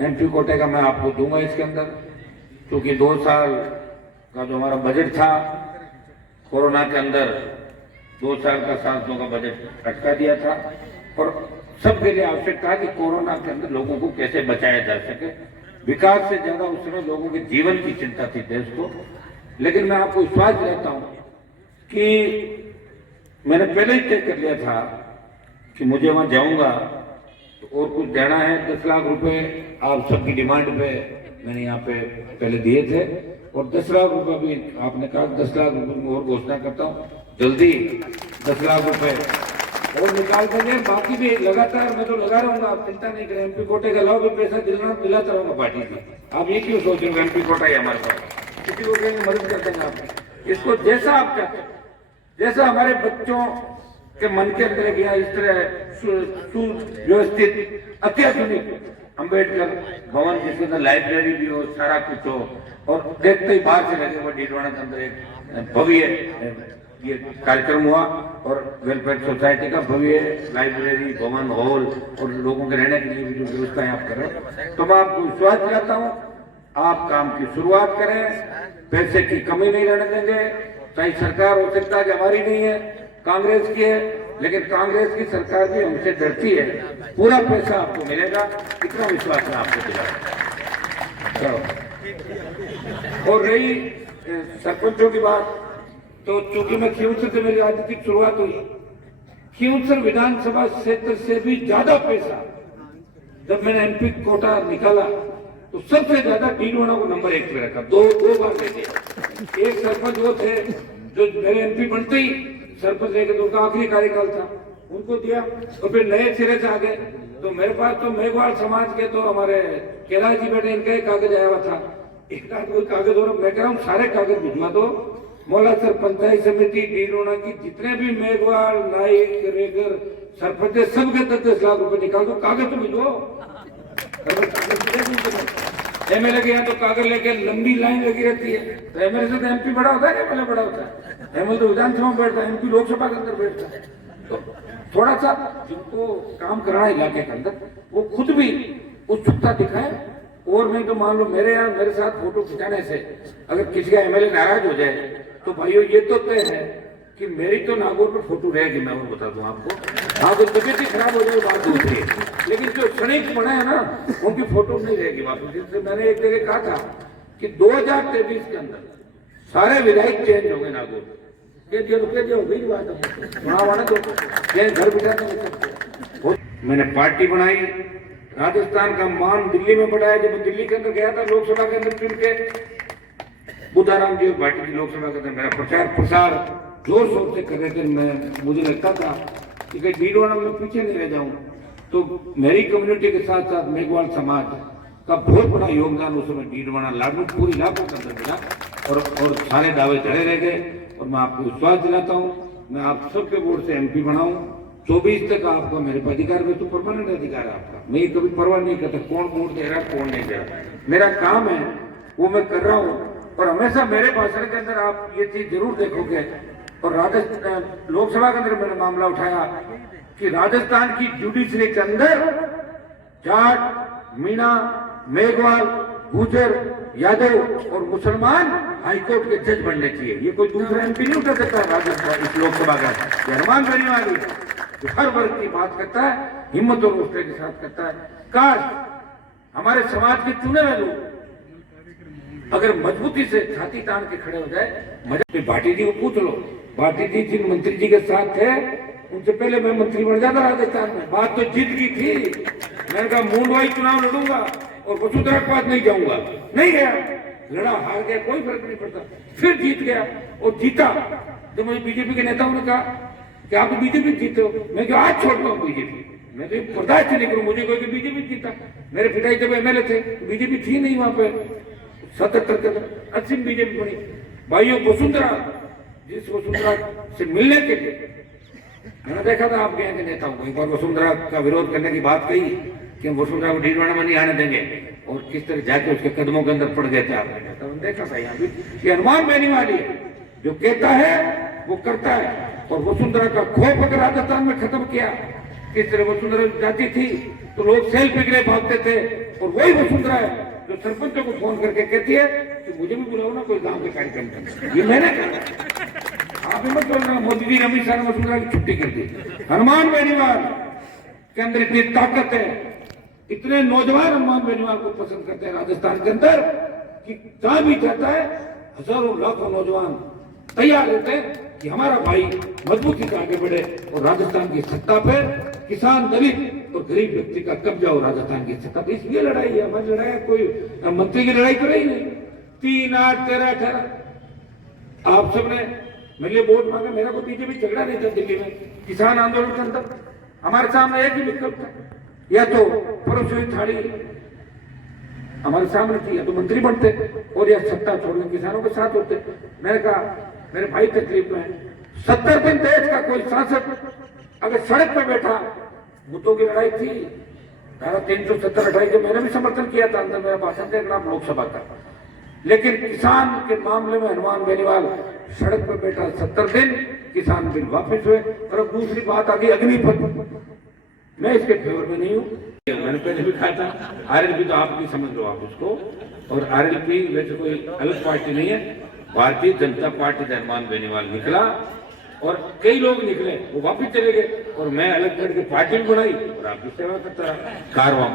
MP कोटे का मैं आपको दूंगा इसके अंदर, क्योंकि 2 साल का जो हमारा बजट था कोरोना के अंदर 2 साल का सांसदों का बजट अटका दिया था और सबके लिए आवश्यक था कि कोरोना के अंदर लोगों को कैसे बचाया जा सके। विकास से ज्यादा उस समय लोगों के जीवन की चिंता थी देश को। लेकिन मैं आपको विश्वास दिलाता हूं कि मैंने पहले ही तय कर लिया था कि मुझे वहां जाऊंगा तो और कुछ देना है। 10 लाख रुपए आप सबकी डिमांड पे मैंने यहाँ पे पहले दिए थे और 10 लाख रुपए भी आपने कहा 10 लाख रुपए में और घोषणा करता हूँ, जल्दी 10 लाख रुपए और निकाल देंगे। बाकी भी लगातार मैं तो लगा रहूंगा, आप चिंता नहीं करें। एमपी कोटे का लाभ भी पैसा दिलाता रहूंगा पार्टी की। आप ये क्यों सोच रहे हो एमपी कोटा ही हमारे पास, किसी को कहेंगे मदद कर देंगे आप इसको जैसा आप चाहते हैं, जैसा हमारे बच्चों के मन के अंदर गया इस तरह सुव्यवस्थित अत्याधुनिक अंबेडकर भवन जिसके अंदर लाइब्रेरी भी हो, सारा कुछ हो और देखते ही बाहर से लगे हुए डीडवाना के अंदर एक भव्य ये कार्यक्रम हुआ और वेलफेयर सोसाइटी का भव्य लाइब्रेरी भवन हॉल और लोगों के रहने के लिए भी जो व्यवस्थाएं आप कर रहे हैं, तो मैं आपको विश्वास दिलाता हूँ आप काम की शुरुआत करें। पैसे की कमी नहीं रहने देंगे। चाहे सरकार हो सकता है कि हमारी नहीं है, कांग्रेस की है, लेकिन कांग्रेस की सरकार भी हमसे डरती है। पूरा पैसा आपको मिलेगा, इतना विश्वास मैं आपको दिलाता हूं। और रही सरपंचों की बात, तो चूंकि मैं खींवसर से मेरी राजनीतिक शुरुआत हुई, खींवसर विधानसभा क्षेत्र से भी ज्यादा पैसा जब मैंने एमपी कोटा निकाला तो सबसे ज्यादा डीडवाना को नंबर 1 पे रखा। दो बार लेके एक सरपंच वो थे जो मेरे एमपी बनते ही सरपंच लेके तो उनका आखिरी कार्यकाल था, उनको दिया और फिर नए सिरे से आ गए। तो मेरे पास तो मेघवाल समाज के तो हमारे कैलाश जी बेटे इनका ही कागज आया हुआ था, एक कोई कागज और मैं कह रहा हूँ सारे कागज भिजवा दो। मौलासर पंचायत समिति डीडवाना की जितने भी मेघवाल नाइक रेगर सरपंच सबके 10-10 लाख रुपए निकाल दो, कागज तो भिजो। एमएलए के यहाँ तो कागज लेके लंबी लाइन लगी रहती है। तो एमएलए से तो एमपी बड़ा होता है, एमएलए बड़ा होता है। एमएलए तो विधानसभा में बैठता है, एमपी लोकसभा के अंदर बैठता है। तो थोड़ा सा जिनको काम करना है इलाके के अंदर वो खुद भी उत्सुकता दिखाए। और नहीं तो मान लो मेरे यहाँ मेरे साथ फोटो खिंचाने से अगर किसी का एमएलए नाराज हो जाए तो भाइयों ये तो तय है कि मेरी तो नागौर पर फोटो रहेगी। मैं वो बता दूं आपको, हाँ तो तबियत ही खराब हो जाए बात दूसरी है, लेकिन जो क्षणिक पड़ा है ना उनकी फोटो नहीं रहेगी वापस। इसलिए मैंने एक जगह कहा था कि 2023 के अंदर सारे विधायक चेंज हो गए नागौर के हो गई बात वहां तो घर बिठा। मैंने पार्टी बनाई, राजस्थान का मान दिल्ली में बढ़ाया। जब दिल्ली के अंदर गया था लोकसभा के अंदर चुन के, बुद्धाराम जी पार्टी की लोकसभा के अंदर मेरा प्रचार प्रसार जोर शोर से कर रहे थे। मुझे लगता था कि कहीं डीडवाना में पीछे नहीं रह जाऊं। तो मेरी कम्युनिटी के साथ साथ मेघवाल समाज का बहुत बड़ा योगदान उस समय डीडवाना लागू पूरी इलाकों के अंदर मिला और सारे दावे चढ़े रह गए। और मैं आपको विश्वास दिलाता हूँ मैं आप सबके वोट से एमपी बनाऊं। 24 तक आपका मेरे पर अधिकार में तो परमानेंट अधिकार है आपका। मैं कभी परवाह नहीं करता कौन वोट दे रहा कौन नहीं दे रहा, मेरा काम है वो मैं कर रहा हूँ। और हमेशा मेरे भाषण के अंदर आप ये चीज जरूर देखोगे। और राजस्थान लोकसभा के अंदर मैंने मामला उठाया कि राजस्थान की जुडिशरी के अंदर जाट, मीणा, मेघवाल, गुर्जर, यादव और मुसलमान हाईकोर्ट के जज बनने चाहिए। ये कोई दूसरा एमपी नहीं उठा सकता राजस्थान इस लोकसभा का। हनुमान बेनीवाल हर वर्ग की बात करता है, हिम्मत और हौसले के साथ करता है। काश हमारे समाज के चुने हुए लोग अगर मजबूती से छाती तान के खड़े हो जाए। भाटी जी को पूछ लो, भाटी जी जिन मंत्री जी के साथ थे उनसे पहले मैं मंत्री बन जाता राजस्थान में। बात तो जीत की थी, मैंने कहा मुंडवाई चुनाव लड़ूंगा और वसुंधरा के पास नहीं जाऊंगा, नहीं गया, लड़ा हार गया, कोई फर्क नहीं पड़ता। फिर जीत गया और जीता। तो मुझे बीजेपी के नेताओं ने कहा कि आप तो बीजेपी जीते हो। मैं क्यों आज छोड़ता हूँ बीजेपी, मैं तो बर्दाश्त नहीं करूँ। मुझे कोई बीजेपी जीता, मेरे पिताजी जब एमएलए थे बीजेपी थी नहीं वहां पे। 77 के अंदर 80 बीजेपी बनी। भाइयों वसुंधरा, जिस वसुंधरा से मिलने के लिए मैंने देखा था आपके यहाँ के नेताओं को, एक बार वसुंधरा का विरोध करने की बात कही कि हम वसुंधरा को डीडवाना में नहीं आने देंगे और किस तरह जाके उसके कदमों के अंदर पड़ गए थे आपने नेता। देखा था यहाँ भी ये हनुमान बेनीवाल है, जो कहता है वो करता है। और वसुंधरा का खौफ अगर राजस्थान में खत्म किया किस तरह वसुंधरा जाती थी तो लोग सेल्फी के लिए भागते थे, और वही वसुंधरा है जो सरपंचों को फोन करके कहती है कि मुझे भी बुलाओ ना कोई गांव के कार्यक्रम करने। ये मैंने कहा, आप मत बोलना। मोदी जी ने अमित शाह ने वसुंधरा की छुट्टी कर दी। हनुमान बेनीवाल के अंदर इतनी ताकत है, इतने नौजवान हनुमान बेनीवाल को पसंद करते हैं राजस्थान के अंदर कि जहां भी जाता है हजारों लाखों नौजवान तैयार रहते हैं कि हमारा भाई मजबूती से आगे बढ़े और राजस्थान की सत्ता पे किसान, दलित और गरीब व्यक्ति का कब्जा हो राजस्थान की सत्ता पे। इसलिए लड़ाई है, हमारी लड़ाई कोई मंत्री की लड़ाई तो रही नहीं। 3, 8, 13, 18 आप सबने मेरे लिए वोट मांगा, मेरा कोई बीजेपी झगड़ा नहीं था दिल्ली में। किसान आंदोलन के अंदर हमारे सामने एक ही विकल्प था, या तो परोसोई थाली हमारे सामने थी, या तो मंत्री बनते और या सत्ता छोड़कर किसानों के साथ होते। मैंने कहा मेरे भाई तकलीफ में 70 दिन देश का कोई सांसद अगर सड़क पे बैठा, मुद्दों की लड़ाई थी, धारा 370 के मैंने भी समर्थन किया था, अंदर मेरा भाषण के खिलाफ लोकसभा का। लेकिन किसान के मामले में हनुमान बेनीवाल सड़क पर बैठा 70 दिन, किसान बिल वापस हुए। और अब दूसरी बात आ गई अग्निपथ, मैं इसके फेवर में नहीं हूँ। मैंने पहले भी कहा था आरएलपी तो आप नहीं समझ लो आप उसको, और आरएलपी वैसे कोई अलग पार्टी नहीं है, भारतीय जनता पार्टी से हनुमान बेनीवाल निकला और कई लोग निकले, वो वापिस चले गए और मैं अलग करके पार्टी भी बनाई और आपकी सेवा करता रहा। कारवां